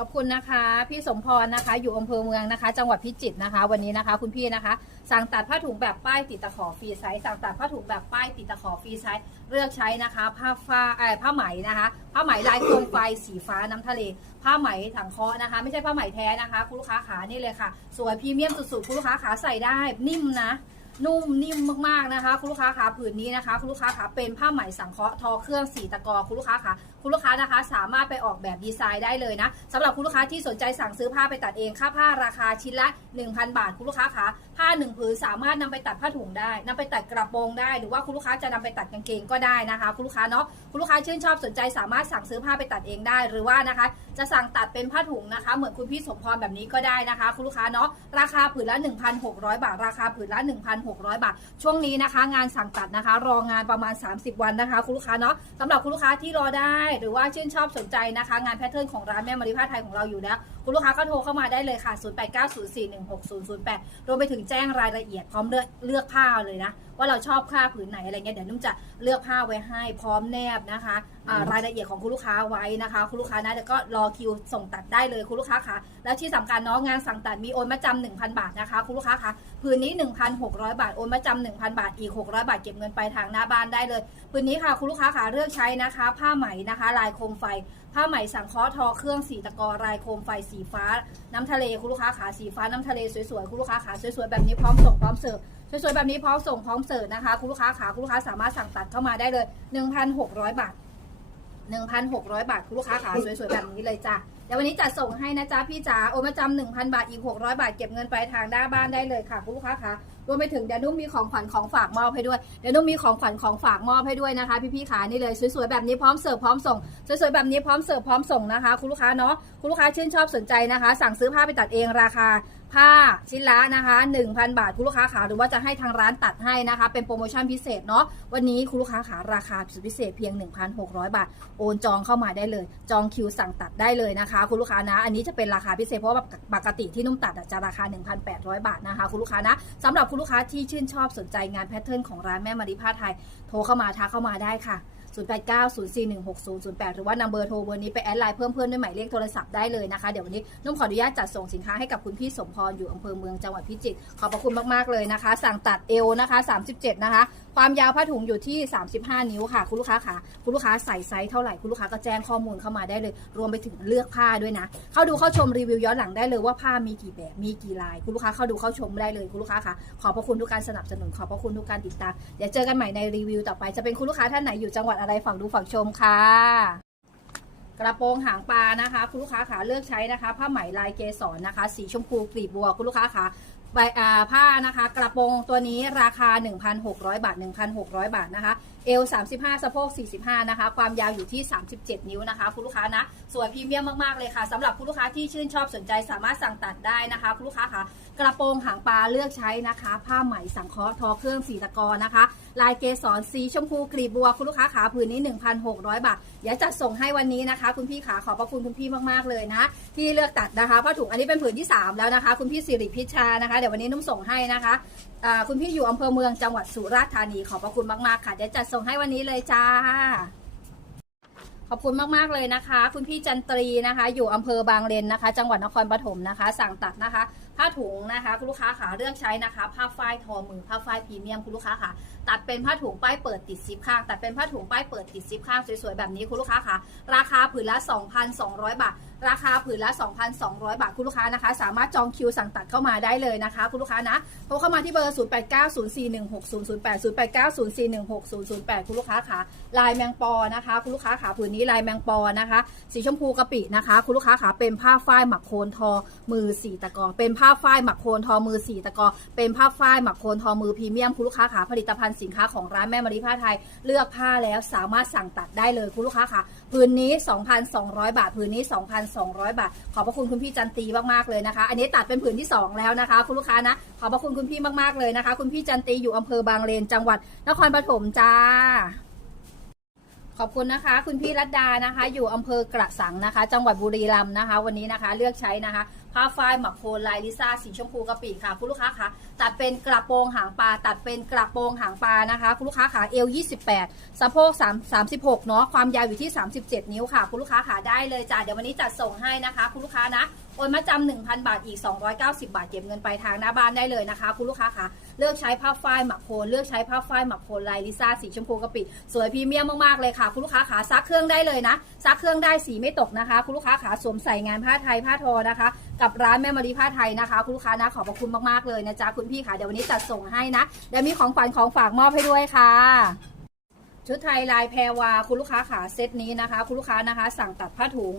ขอบคุณนะคะ พี่สมพรนะคะ อยู่อำเภอเมืองนะคะ จังหวัดพิจิตรนะคะ วันนี้นะคะ คุณพี่นะคะ สั่งตัดผ้าถุงแบบป้ายติดตะขอฟรีไซส์สั่งตัดผ้าถุงแบบป้ายติดตะขอฟรีไซส์เลือกใช้นะคะ ผ้าฟ้าเอ่อผ้าไหมนะคะ ผ้าไหมลายโคมไฟสีฟ้าน้ำทะเล ผ้าไหมถังเคาะนะคะ ไม่ใช่ผ้าไหมแท้นะคะ คุณลูกค้าขานี่เลยค่ะ สวยพรีเมียมสุดๆคุณลูกค้าขาใส่ได้นิ่มนะ นุ่มนิ่มมากๆนะคะ คุณลูกค้าขาผืนนี้นะคะ คุณลูกค้าขาเป็นผ้าไหมสังเคราะห์ทอเครื่องสีตะกอคุณลูกค้าขาคุณลูกค้านะคะ สามารถไปออกแบบดีไซน์ได้เลยนะสำหรับคุณลูกค้าที่สนใจสั่งซื้อผ้าไปตัดเองค่าผ้าราคาชิ้นละ 1,000 บาทคุณลูกค้าขา ผ้าหนึ่งผืนสามารถนำไปตัดผ้าถุงได้นำไปตัดกระโปรงได้ หรือว่าคุณลูกค้าจะนำไปตัดกางเกงก็ได้นะคะคุณลูกค้าเนาะคุณลูกค้าชื่นชอบสนใจสามารถสั่งซื้อผ้าไปตัดเองได้ หรือว่านะคะ จะสั่งตัดเป็นผ้าถุงนะคะ เหมือนคุณพี่สมพรแบบนี้ก็ได้นะคะคุณลูกค้าเนาะราคาผืนละ 1,600 บาท ราคาผืนละ 1,600 บาท ช่วงนี้นะคะ งานสั่งตัดนะคะ รองานประมาณ 30 วันนะคะคุณลูกค้าเนาะสำหรับคุณลูกค้าที่รอได้ หรือว่าชื่นชอบสนใจนะคะ งานแพทเทิร์นของร้านแม่มาริผ้าไทยของเราอยู่แล้วคุณลูกค้าก็โทรเข้ามาได้เลยค่ะ 0890416008รวมไปถึงแจ้งรายละเอียดพร้อมเลือกเลือกผ้าเลยนะ ว่าเราชอบผ้าผืนไหนอะไรเงี้ยเดี๋ยวนุ่มจะเลือกผ้าไว้ให้พร้อมแนบนะคะอ่ารายละเอียดของคุณลูกค้าไว้นะคะ คุณลูกค้านะแล้วก็รอคิวส่งตัดได้เลยคุณลูกค้าคะแล้วที่สำคัญเนาะงานสั่งตัดมีโอนมาจำ1,000 บาทนะคะ คุณลูกค้าคะผืนนี้ 1,600 บาทโอนมาจำ1,000 บาทอีก 600 บาทเก็บเงินไปลายทางหน้าบ้านได้เลยผืนนี้ค่ะคุณลูกค้าคะเลือกใช้นะคะ ผ้าไหมนะคะ ลายโคมไฟ ผ้าไหมสังเคราะห์ทอเครื่องสีตะกอลายโคมไฟสีฟ้า น้ำทะเลคุณลูกค้าขาสีฟ้าน้ำทะเลสวยๆคุณลูกค้าขาสวยๆแบบนี้พร้อมส่งพร้อมเสิร์ฟสวยๆแบบนี้พร้อมส่งพร้อมเสิร์ฟนะคะคุณลูกค้าขาคุณลูกค้าสามารถสั่งตัดเข้ามาได้เลย 1,600 บาท 1,600 บาทคุณลูกค้าขาสวยๆแบบนี้เลยจ้ะเดี๋ยววันนี้จัดส่งให้นะจ๊ะพี่จ๋าโอนมาจำ1,000 บาทอีก 600 บาทเก็บเงินปลายทางหน้าบ้านได้เลยค่ะคุณลูกค้าคะ รวมไปถึงเดี๋ยวนุ่มมีของขวัญของฝากมอบให้ด้วยเดี๋ยวนุ่มมีของขวัญของฝากมอบให้ด้วยนะคะ พี่ๆขานี่เลยสวยๆแบบนี้พร้อมเสิร์ฟพร้อมส่งสวยๆแบบนี้พร้อมเสิร์ฟพร้อมส่งนะคะ คุณลูกค้าเนาะคุณลูกค้าชื่นชอบสนใจนะคะ สั่งซื้อผ้าไปตัดเองราคา ผ้าชิ้นละนะคะ 1,000 บาทคุณลูกค้าขาหรือว่าจะให้ทางร้านตัดให้นะคะ เป็นโปรโมชั่นพิเศษเนาะวันนี้คุณลูกค้าขาราคาสุดพิเศษเพียง 1,600 บาท โอนจองเข้ามาได้เลย จองคิวสั่งตัดได้เลยนะคะ คุณลูกค้านะ อันนี้จะเป็นราคาพิเศษเพราะว่าปกติที่นุ่มตัดจะราคา 1,800 บาทนะคะ คุณลูกค้านะสำหรับคุณลูกค้าที่ชื่นชอบสนใจงานแพทเทิร์นของร้านแม่มาริผ้าไทยโทรเข้ามาทักเข้ามาได้ค่ะ 0890416008 หรือว่านำเบอร์โทรเบอร์นี้ไปแอดไลน์เพิ่มเพื่อนด้วยหมายเลขโทรศัพท์ได้เลยนะคะ เดี๋ยววันนี้นุ่มขออนุญาตจัดส่งสินค้าให้กับคุณพี่สมพรอยู่อำเภอเมืองจังหวัดพิจิตรขอบพระคุณมากๆเลยนะคะ สั่งตัดเอวนะคะ 37 นะคะ ความยาวผ้าถุงอยู่ที่ 35 นิ้วค่ะ คุณลูกค้าค่ะ คุณลูกค้าใส่ไซส์เท่าไหร่ คุณลูกค้าก็แจ้งข้อมูลเข้ามาได้เลย รวมไปถึงเลือกผ้าด้วยนะ เข้าดูเข้าชมรีวิวย้อนหลังได้เลยว่าผ้ามีกี่แบบ มีกี่ลาย คุณลูกค้าเข้าดูเข้าชมได้เลย คุณลูกค้าค่ะ ขอบพระคุณทุกการสนับสนุน ขอบพระคุณทุกการติดตาม เดี๋ยวเจอกันใหม่ในรีวิวต่อไป จะเป็นคุณลูกค้าท่านไหนอยู่จังหวัดอะไรฝั่งดูฝั่งชมค่ะกระโปรงหางปลานะคะ คุณลูกค้าขาเลือกใช้นะคะ ผ้าไหมลายเกสรนะคะ สีชมพูกลีบบัวคุณลูกค้าขา ใบผ้านะคะ กระโปรงตัวนี้ราคา 1,600 บาท 1,600 บาทนะคะเอล35 สะโพก 45 นะคะ ความยาวอยู่ที่ 37 นิ้วนะคะ คุณลูกค้านะ สวยพรีเมียมมาก ๆ เลยค่ะ สำหรับคุณลูกค้าที่ชื่นชอบสนใจสามารถสั่งตัดได้นะคะ คุณลูกค้าค่ะ กระโปรงหางปลาเลือกใช้นะคะ ผ้าไหมสังเคราะห์ทอเครื่องสีตะกอนะคะ ลายเกสรสีชมพูกลีบบัว คุณลูกค้าขาผืนนี้ 1,600 บาท เดี๋ยวจัดส่งให้วันนี้นะคะ คุณพี่ขาขอบพระคุณคุณพี่มาก ๆ เลยนะ ที่เลือกตัดนะคะผ้าถุงอันนี้เป็นผืนที่ 3 แล้วนะคะ คุณพี่สิริพิชานะคะ เดี๋ยววันนี้นุ่มส่งให้นะคะ อ่าคุณพี่อยู่อำเภอเมืองจังหวัดสุราษฎร์ธานีขอบพระคุณมากๆค่ะเดี๋ยวจัดส่งให้วันนี้เลยจ้า ขอบคุณมากๆเลยนะคะ คุณพี่จันตรีนะคะ อยู่อำเภอบางเลนนะคะ จังหวัดนครปฐมนะคะ สั่งตัดนะคะ ผ้าถุงนะคะ คุณลูกค้าขาเลือกใช้นะคะ ผ้าฝ้ายทอมือผ้าฝ้ายพรีเมียมคุณลูกค้าค่ะ ตัดเป็นผ้าถุงป้ายเปิดติดซิปข้าง ตัดเป็นผ้าถุงป้ายเปิดติดซิปข้างสวยๆแบบนี้คุณลูกค้าค่ะ ราคาผืนละ 2,200 บาท ราคาผืนละ 2,200 บาทคุณลูกค้านะคะ สามารถจองคิวสั่งตัดเข้ามาได้เลยนะคะ คุณลูกค้านะโทรเข้ามาที่เบอร์ 0890416008 0890416008 คุณลูกค้าค่ะลายแมงปอนะคะ คุณลูกค้าขาผืนนี้ลายแมงปอนะคะ สีชมพูกะปินะคะ คุณลูกค้าขาเป็นผ้าฝ้ายหมักโคนทอมือสีตะกอเป็นผ้าฝ้ายหมักโคนทอมือสีตะกอเป็นผ้าฝ้ายหมักโคนทอมือพรีเมียมคุณลูกค้าขาผลิตภัณฑ์สินค้าของร้านแม่มารีผ้าไทย เลือกผ้าแล้วสามารถสั่งตัดได้เลยคุณลูกค้าค่ะผืนนี้ 2,200 บาทผืนนี้ 2,200 บาท ขอบพระคุณคุณพี่จันตีมากๆเลยนะคะ อันนี้ตัดเป็นผืนที่ 2 แล้วนะคะ คุณลูกค้านะ ขอบพระคุณคุณพี่มากๆเลยนะคะ คุณพี่จันตีอยู่อำเภอบางเลนจังหวัดนครปฐมจ้าขอบคุณนะคะ คุณพี่รัตดานะคะ อยู่อำเภอกระสังนะคะ จังหวัดบุรีรัมย์นะคะ วันนี้นะคะเลือกใช้นะคะ ผ้าผ้าฝ้ายหมักโคนลายลิซ่าสีชมพูกะปิค่ะ คุณลูกค้าคะตัดเป็นกระโปรงหางปลาตัดเป็นกระโปรงหางปลานะคะ คุณลูกค้าขาเอว 28 สะโพก3 36เนาะความยาวอยู่ที่ 37 นิ้วค่ะ คุณลูกค้าขาได้เลยจ้ะเดี๋ยววันนี้จัดส่งให้นะคะ คุณลูกค้านะ โอนมาจำ1,000บาทอีก 290 บาทเก็บเงินไปลายทางหน้าบ้านได้เลยนะคะ คุณลูกค้าคะเลือกใช้ผ้าฝ้ายหมักโคนเลือกใช้ผ้าฝ้ายหมักโคนลายลิซ่าสีชมพูกะปิสวยพรีเมียมมากๆเลยค่ะ คุณลูกค้าขาซักเครื่องได้เลยนะซักเครื่องได้สีไม่ตกนะคะ คุณลูกค้าขาสวมใส่งานผ้าไทยผ้าทอนะคะ กับร้านแม่มารีผ้าไทยนะคะ คุณลูกค้านะขอบพระคุณมากๆเลยนะจ๊ะคุณพี่ค่ะเดี๋ยววันนี้จัดส่งให้นะเดี๋ยวมีของขวัญของฝากมอบให้ด้วยค่ะ ชุดไทยลายแพรวาคุณลูกค้าขาเซตนี้นะคะ คุณลูกค้านะคะ สั่งตัดผ้าถุง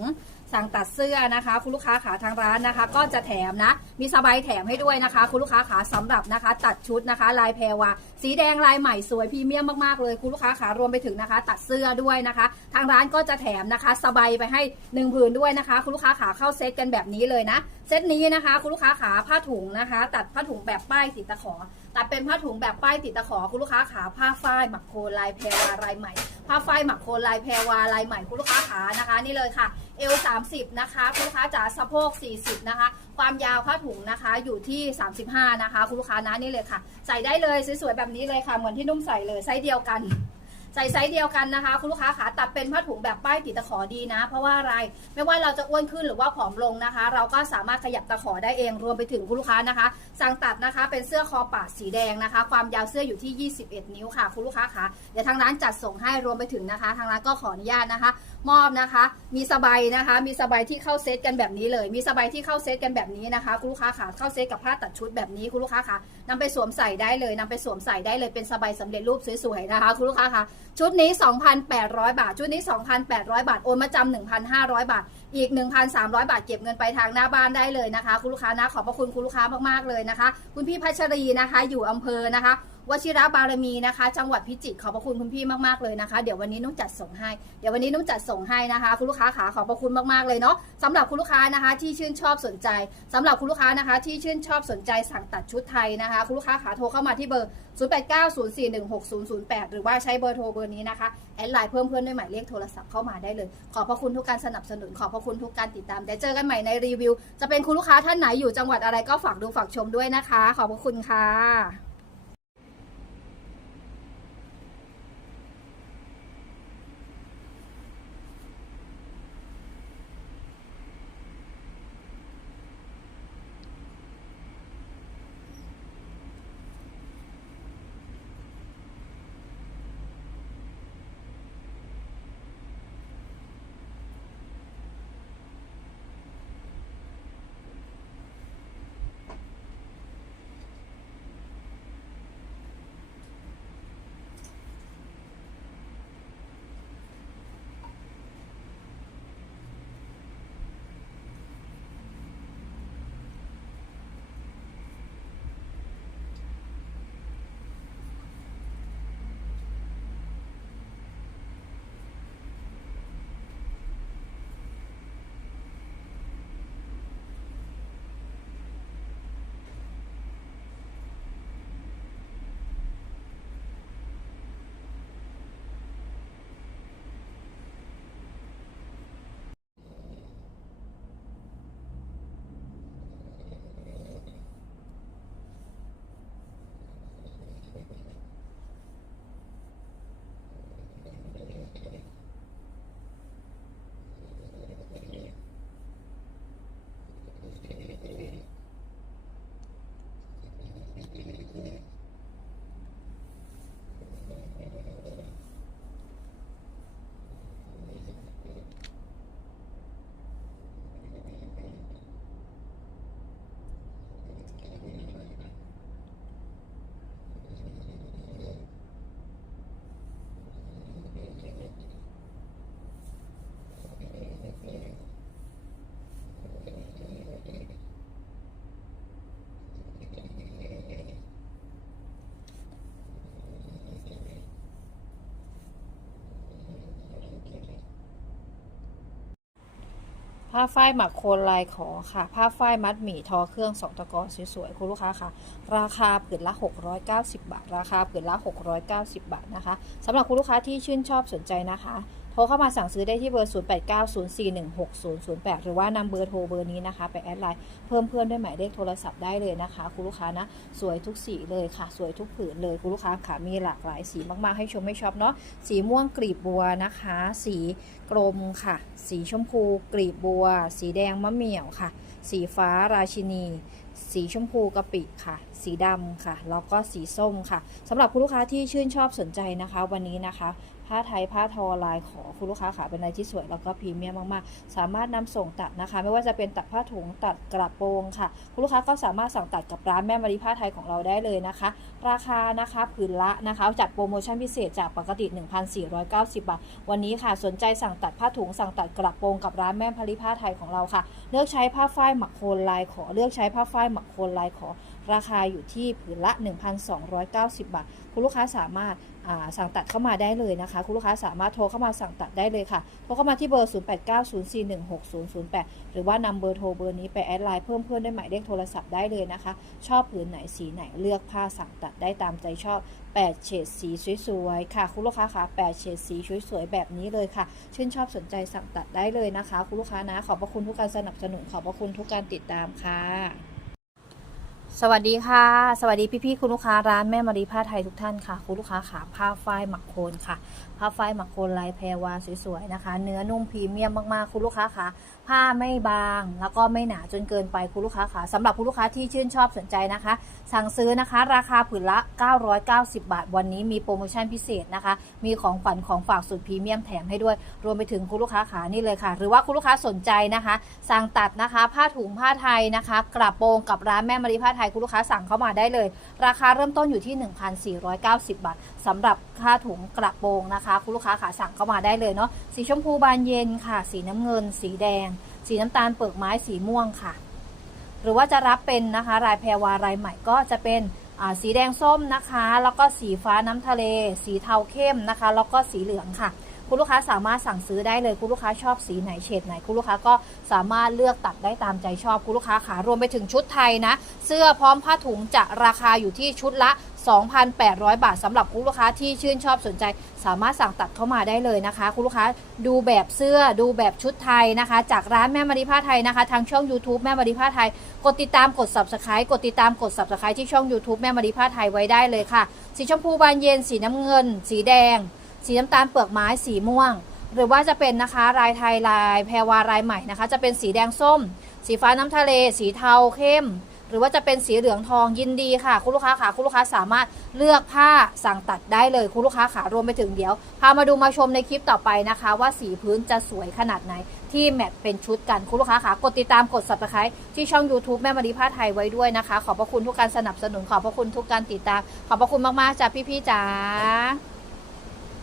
สั่งตัดเสื้อนะคะ คุณลูกค้าขาทางร้านนะคะ ก็จะแถมนะ มีสบายแถมให้ด้วยนะคะ คุณลูกค้าขาสำหรับนะคะ ตัดชุดนะคะ ลายแพรวาสีแดงลายใหม่สวยพรีเมียมมากๆเลยคุณลูกค้าขารวมไปถึงนะคะ ตัดเสื้อด้วยนะคะ ทางร้านก็จะแถมนะคะ สบายไปให้หนึ่งผืนด้วยนะคะ คุณลูกค้าขาเข้าเซตกันแบบนี้เลยนะเซตนี้นะคะ คุณลูกค้าขาผ้าถุงนะคะ ตัดผ้าถุงแบบป้ายติดตะขอ ตัดเป็นผ้าถุงแบบป้ายติดตะขอคุณลูกค้าขาผ้าฝ้ายหมักโคลายแพรวาลายใหม่ผ้าฝ้ายหมักโคลายแพรวาลายใหม่คุณลูกค้าขานะคะ นี่เลยค่ะเอล30นะคะคุณลูกค้าจ๋าสะโพก 40 นะคะ ความยาวผ้าถุงนะคะอยู่ที่ 35 นะคะ คุณลูกค้านะนี่เลยค่ะ ใส่ได้เลยสวยๆแบบนี้เลยค่ะเหมือนที่นุ่มใส่เลยไซส์เดียวกัน ใส่ไซส์เดียวกันนะคะ คุณลูกค้าขาตัดเป็นผ้าถุงแบบป้ายติดตะขอดีนะ เพราะว่าอะไรไม่ว่าเราจะอ้วนขึ้นหรือว่าผอมลงนะคะ เราก็สามารถขยับตะขอได้เองรวมไปถึงคุณลูกค้านะคะ สั่งตัดนะคะเป็นเสื้อคอปาดสีแดงนะคะ ความยาวเสื้ออยู่ที่ 21 นิ้วค่ะ คุณลูกค้าคะเดี๋ยวทางร้านจัดส่งให้รวมไปถึงนะคะ ทางร้านก็ขออนุญาตนะคะ มอบนะคะ มีสบายนะคะ มีสบายที่เข้าเซตกันแบบนี้เลย มีสบายที่เข้าเซตกันแบบนี้นะคะ คุณลูกค้าขาเข้าเซตกับผ้าตัดชุดแบบนี้คุณลูกค้าคะนำไปสวมใส่ได้เลยนำไปสวมใส่ได้เลยเป็นสบายสำเร็จรูปสวยๆนะคะ คุณลูกค้าคะชุดนี้ 2,800 บาท ชุดนี้ 2,800 บาท โอนมาจำ1,500 บาท อีก 1,300 บาท เก็บเงินไปทางหน้าบ้านได้เลยนะคะ คุณลูกค้านะ ขอบพระคุณคุณลูกค้ามากๆเลยนะคะ คุณพี่พัชรีนะคะ อยู่อำเภอนะคะ วชิระบารมีนะคะ จังหวัดพิจิตรขอบพระคุณคุณพี่มากๆเลยนะคะ เดี๋ยววันนี้นุ่งจัดส่งให้ เดี๋ยววันนี้นุ่งจัดส่งให้นะคะ คุณลูกค้าขาขอบพระคุณมากๆเลยเนาะสำหรับคุณลูกค้านะคะที่ชื่นชอบสนใจสำหรับคุณลูกค้านะคะ ที่ชื่นชอบสนใจสั่งตัดชุดไทยนะคะ คุณลูกค้าขาโทรเข้ามาที่เบอร์ 0890416008 หรือว่าใช้เบอร์โทรเบอร์นี้นะคะแอดไลน์เพิ่มเพื่อนด้วยหมายเลขโทรศัพท์เข้ามาได้เลย ขอบพระคุณทุกการสนับสนุน ขอบพระคุณทุกการติดตามเดี๋ยวเจอกันใหม่ในรีวิว จะเป็นคุณลูกค้าท่านไหนอยู่จังหวัดอะไรก็ฝากดูฝากชมด้วยนะคะ ขอบพระคุณค่ะ ผ้าฝ้ายหมักโคนลายขอค่ะ ผ้าฝ้ายมัดหมี่ทอเครื่องสองตะกอนสวยๆคุณลูกค้าค่ะ ราคาผืนละ 690 บาท ราคาผืนละ 690 บาทนะคะสำหรับคุณลูกค้าที่ชื่นชอบสนใจนะคะ รรเข้ามาสั่งซื้อได้ที่เบอร์ 0890416008 หรือว่านำเบอร์โทรเบอร์นี้นะคะ ไปแอดไลน์เพิ่มเพื่อนด้วยหมายเลขโทรศัพท์ได้เลยนะคะ คุณลูกค้านะ สวยทุกสีเลยค่ะ สวยทุกผืนเลยคุณลูกค้าค่ะมีหลากหลายสีมากๆให้ชมให้ชอบเนาะสีม่วงกลีบบัวนะคะ สีกรมค่ะ สีชมพูกลีบบัว สีแดงมะเหมี่ยวค่ะ สีฟ้าราชินีสีชมพูกะปิค่ะ สีดำค่ะ แล้วก็สีส้มค่ะสำหรับคุณลูกค้าที่ชื่นชอบสนใจนะคะ วันนี้นะคะ ผ้าไทยผ้าทอลายขอคุณลูกค้าขาเป็นอะไรที่สวยแล้วก็พรีเมียมมากๆ สามารถนำส่งตัดนะคะ ไม่ว่าจะเป็นตัดผ้าถุงตัดกระโปรงค่ะ คุณลูกค้าก็สามารถสั่งตัดกับร้านแม่มารีผ้าไทยของเราได้เลยนะคะ ราคานะคะผืนละนะคะจัดโปรโมชั่นพิเศษจากปกติ 1,490 บาท วันนี้ค่ะสนใจสั่งตัดผ้าถุงสั่งตัดกระโปรงกับร้านแม่มารีผ้าไทยของเราค่ะ เลือกใช้ผ้าฝ้ายหมักโคนลายขอ เลือกใช้ผ้าฝ้ายหมักโคนลายขอ ราคาอยู่ที่ผืนละ 1,290 บาท คุณลูกค้าสามารถาสั่งตัดเข้ามาได้เลยนะคะ คุณลูกค้าสามารถโทรเข้ามาสั่งตัดได้เลยค่ะ โทรเข้ามาที่เบอร์ 0890416008 หรือว่านำเบอร์โทรเบอร์นี้ไปแอดไลน์เพิ่มเพื่อนด้วยหมายเลขโทรศัพท์ได้เลยนะคะ ชอบผืนไหนสีไหนเลือกผ้าสั่งตัดได้ตามใจชอบ 8 เฉดสีสวยๆค่ะ คุณลูกค้าคะ8 เฉดสีสวยๆแบบนี้เลยค่ะ ชื่นชอบสนใจสั่งตัดได้เลยนะคะ คุณลูกค้านะ ขอบพระคุณทุกการสนับสนุน ขอบพระคุณทุกการติดตามค่ะ สวัสดีค่ะ สวัสดีพี่ๆคุณลูกค้าร้านแม่มารีผ้าไทยทุกท่านค่ะ คุณลูกค้าขาผ้าฝ้ายหมักโคนค่ะ ผ้าฝ้ายหมักโคนลายแพรวาสวยๆนะคะ เนื้อนุ่มพรีเมียมมากๆคุณลูกค้าขาผ้าไม่บาง แล้วก็ไม่หนาจนเกินไปคุณลูกค้าขาสำหรับคุณลูกค้าที่ชื่นชอบสนใจนะคะ สั่งซื้อนะคะ ราคาผืนละ 990 บาท วันนี้มีโปรโมชั่นพิเศษนะคะ มีของขวัญของฝากสุดพรีเมียมแถมให้ด้วย รวมไปถึงคุณลูกค้าขานี่เลยค่ะ หรือว่าคุณลูกค้าสนใจนะคะ สั่งตัดนะคะ ผ้าถุงผ้าไทยนะคะ กระโปรงกับร้านแม่มารีผ้าไทยคุณลูกค้าสั่งเข้ามาได้เลย ราคาเริ่มต้นอยู่ที่ 1,490 บาทสำหรับผ้าถุงกระโปรงนะคะ คุณลูกค้าขาสั่งเข้ามาได้เลยเนาะสีชมพูบานเย็นค่ะ สีน้ำเงิน สีแดง สีน้ำตาลเปลือกไม้สีม่วงค่ะ หรือว่าจะรับเป็นนะคะลายแพรวารายใหม่ก็จะเป็นสีแดงส้มนะคะ แล้วก็สีฟ้าน้ำทะเล สีเทาเข้มนะคะ แล้วก็สีเหลืองค่ะ คุณลูกค้าสามารถสั่งซื้อได้เลย คุณลูกค้าชอบสีไหนเฉดไหน คุณลูกค้าก็สามารถเลือกตัดได้ตามใจชอบ คุณลูกค้าขารวมไปถึงชุดไทยนะ เสื้อพร้อมผ้าถุงจะราคาอยู่ที่ชุดละ 2,800 บาทสำหรับคุณลูกค้าที่ชื่นชอบสนใจ สามารถสั่งตัดเข้ามาได้เลยนะคะ คุณลูกค้าดูแบบเสื้อดูแบบชุดไทยนะคะ จากร้านแม่มารีผ้าไทยนะคะ ทางช่อง YouTube แม่มารีผ้าไทย กดติดตามกด subscribe กดติดตามกด subscribe ที่ช่อง YouTube แม่มารีผ้าไทยไว้ได้เลยค่ะ สีชมพูบานเย็นสีน้ำเงิน สีแดง สีน้ำตาลเปลือกไม้สีม่วง หรือว่าจะเป็นนะคะลายไทยลายแพรวารายใหม่นะคะ จะเป็นสีแดงส้ม สีฟ้าน้ำทะเล สีเทาเข้ม หรือว่าจะเป็นสีเหลืองทองยินดีค่ะ คุณลูกค้าขาคุณลูกค้าสามารถเลือกผ้าสั่งตัดได้เลยคุณลูกค้าขารวมไปถึงเดี๋ยวพามาดูมาชมในคลิปต่อไปนะคะ ว่าสีพื้นจะสวยขนาดไหนที่แมทเป็นชุดกันคุณลูกค้าขากดติดตามกด subscribe ที่ช่อง YouTube แม่มารีผ้าไทยไว้ด้วยนะคะ ขอบพระคุณทุกการสนับสนุนขอบพระคุณทุกการติดตาม ขอบพระคุณมาก ๆจ้าพี่ ๆจ๋า